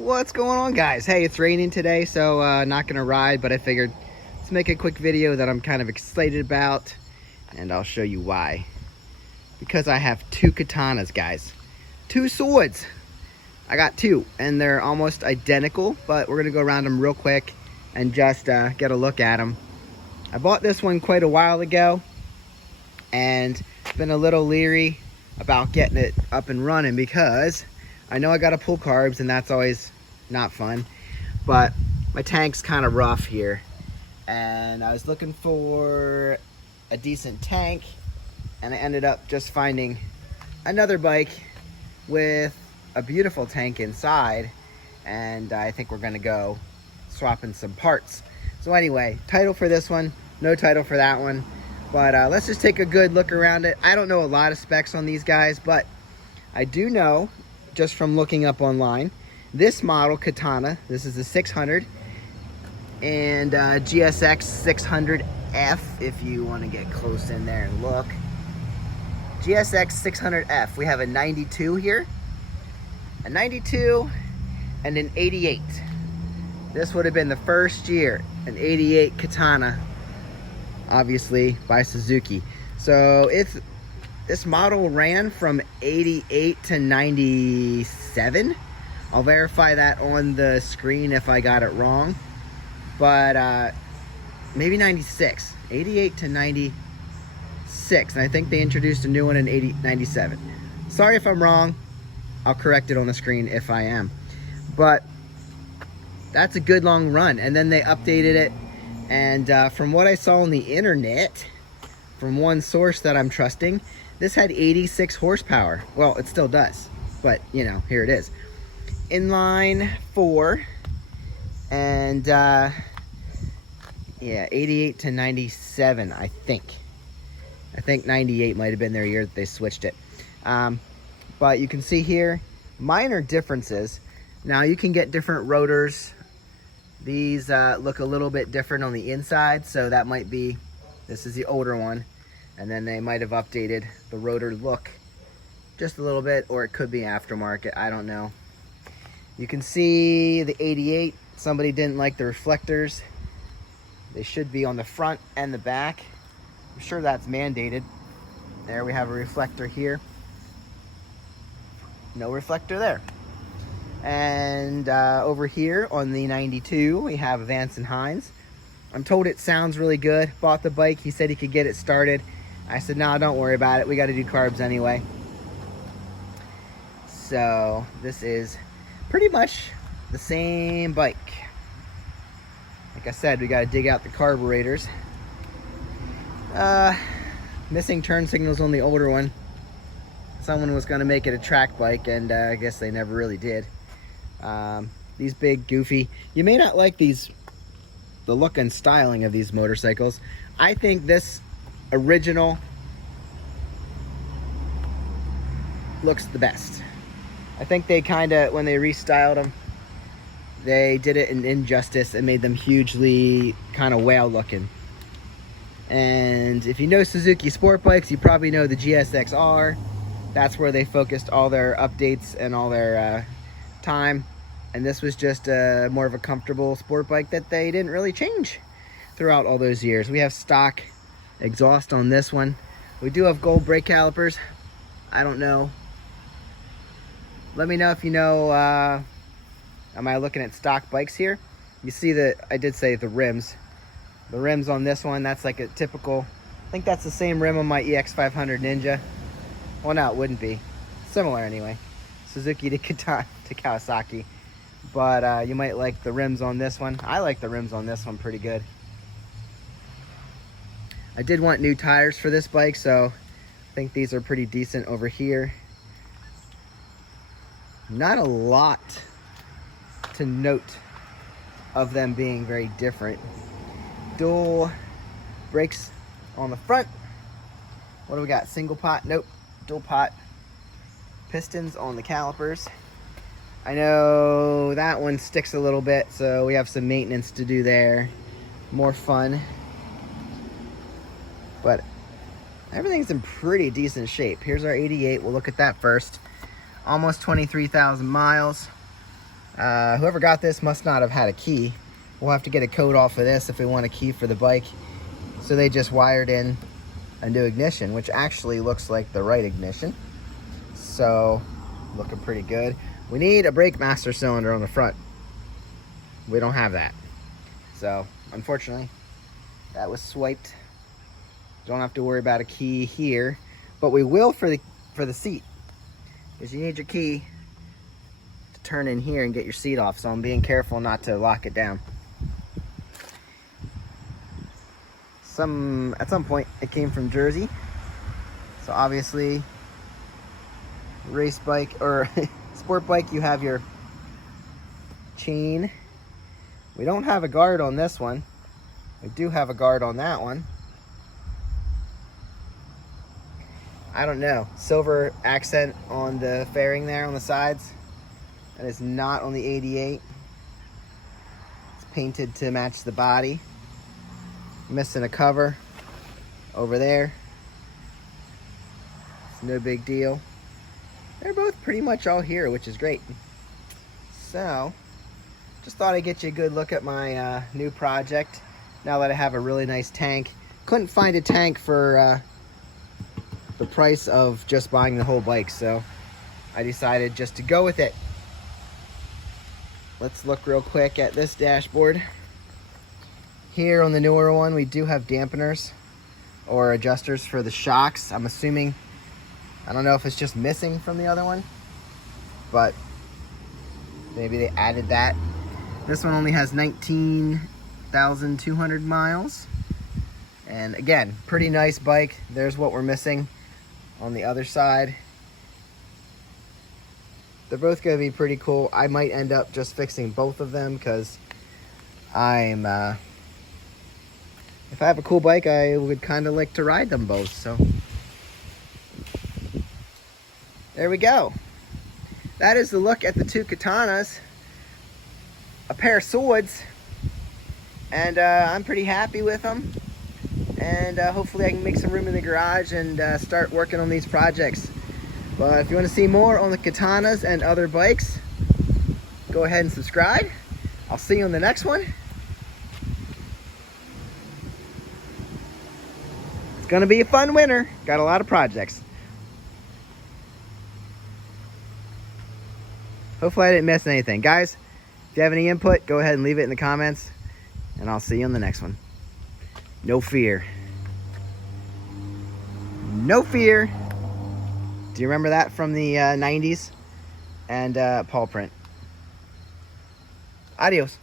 What's going on, guys? Hey, it's raining today, so not gonna ride, but I figured let's make a quick video that I'm kind of excited about, and I'll show you why. Because I have two katanas, guys. Two swords. I got two, and they're almost identical, but we're gonna go around them real quick and just get a look at them. I bought this one quite a while ago, and been a little leery about getting it up and running because I know I gotta pull carbs, and that's always not fun, but my tank's kind of rough here, and I was looking for a decent tank, and I ended up just finding another bike with a beautiful tank inside, and I think we're gonna go swapping some parts. So anyway, title for this one, no title for that one, but let's just take a good look around it. I don't know a lot of specs on these guys, but I do know, just from looking up online, this model Katana, this is a 600 and GSX600F, if you want to get close in there and look. GSX600F, we have a 92 here, a 92 and an 88. This would have been the first year, an 88 Katana, obviously by Suzuki. So this model ran from 88 to 97. I'll verify that on the screen if I got it wrong, but maybe 96, 88 to 96, and I think they introduced a new one in 97. Sorry if I'm wrong, I'll correct it on the screen if I am, but that's a good long run. And then they updated it, and from what I saw on the internet, from one source that I'm trusting, this had 86 horsepower. Well, it still does, but you know, here it is. Inline 4, and yeah, 88 to 97, I think 98 might have been their year that they switched it. But you can see here minor differences. Now you can get different rotors. These look a little bit different on the inside, so that might be, this is the older one, and then they might have updated the rotor look just a little bit, or it could be aftermarket, I don't know. You can see the 88, somebody didn't like the reflectors. They should be on the front and the back. I'm sure that's mandated. There we have a reflector here. No reflector there. And over here on the 92, we have Vance and Hines. I'm told it sounds really good. Bought the bike, he said he could get it started. I said, no, don't worry about it. We got to do carbs anyway. So this is pretty much the same bike. Like I said, we got to dig out the carburetors. Missing turn signals on the older one. Someone was going to make it a track bike, and I guess they never really did. These big, goofy, you may not like the look and styling of these motorcycles. I think this original looks the best. I think they kind of, when they restyled them, they did it in injustice and made them hugely kind of whale looking. And if you know Suzuki sport bikes, you probably know the GSX-R. That's where they focused all their updates and all their time. And this was just more of a comfortable sport bike that they didn't really change throughout all those years. We have stock exhaust on this one. We do have gold brake calipers. I don't know. Let me know if you know, am I looking at stock bikes here? You see that I did say the rims. The rims on this one, that's like a typical, I think that's the same rim on my EX500 Ninja. Well, no, it wouldn't be. Similar anyway. Suzuki to Kawasaki. But you might like the rims on this one. I like the rims on this one pretty good. I did want new tires for this bike, so I think these are pretty decent over here. Not a lot to note of them being very different. Dual brakes on the front. What do we got? Single pot? Nope. Dual pot. Pistons on the calipers. I know that one sticks a little bit, so we have some maintenance to do there. More fun. But everything's in pretty decent shape. Here's our 88. We'll look at that first. Almost 23,000 miles. Whoever got this must not have had a key. We'll have to get a code off of this if we want a key for the bike. So they just wired in a new ignition, which actually looks like the right ignition. So, looking pretty good. We need a brake master cylinder on the front. We don't have that. So, unfortunately, that was swiped. Don't have to worry about a key here, but we will for the seat, because you need your key to turn in here and get your seat off. So I'm being careful not to lock it down. At some point it came from Jersey, so obviously race bike or sport bike, you have your chain. We don't have a guard on this one. We do have a guard on that one. I don't know, silver accent on the fairing there on the sides. That is not on the 88. It's painted to match the body. Missing a cover over there. It's no big deal. They're both pretty much all here, which is great. So, just thought I'd get you a good look at my new project now that I have a really nice tank. Couldn't find a tank for the price of just buying the whole bike, so I decided just to go with it. Let's look real quick at this dashboard. Here on the newer one, we do have dampeners or adjusters for the shocks. I'm assuming, I don't know if it's just missing from the other one, but maybe they added that. This one only has 19,200 miles. And again, pretty nice bike. There's what we're missing on the other side. They're both gonna be pretty cool. I might end up just fixing both of them because I'm, if I have a cool bike, I would kind of like to ride them both. So there we go. That is the look at the two Katanas, a pair of swords, and I'm pretty happy with them. And hopefully I can make some room in the garage and start working on these projects. But if you want to see more on the Katanas and other bikes, go ahead and subscribe. I'll see you on the next one. It's gonna be a fun winter. Got a lot of projects. Hopefully I didn't miss anything. Guys, if you have any input, go ahead and leave it in the comments, and I'll see you on the next one. No fear. No fear. Do you remember that from the 90s? And paw print. Adios.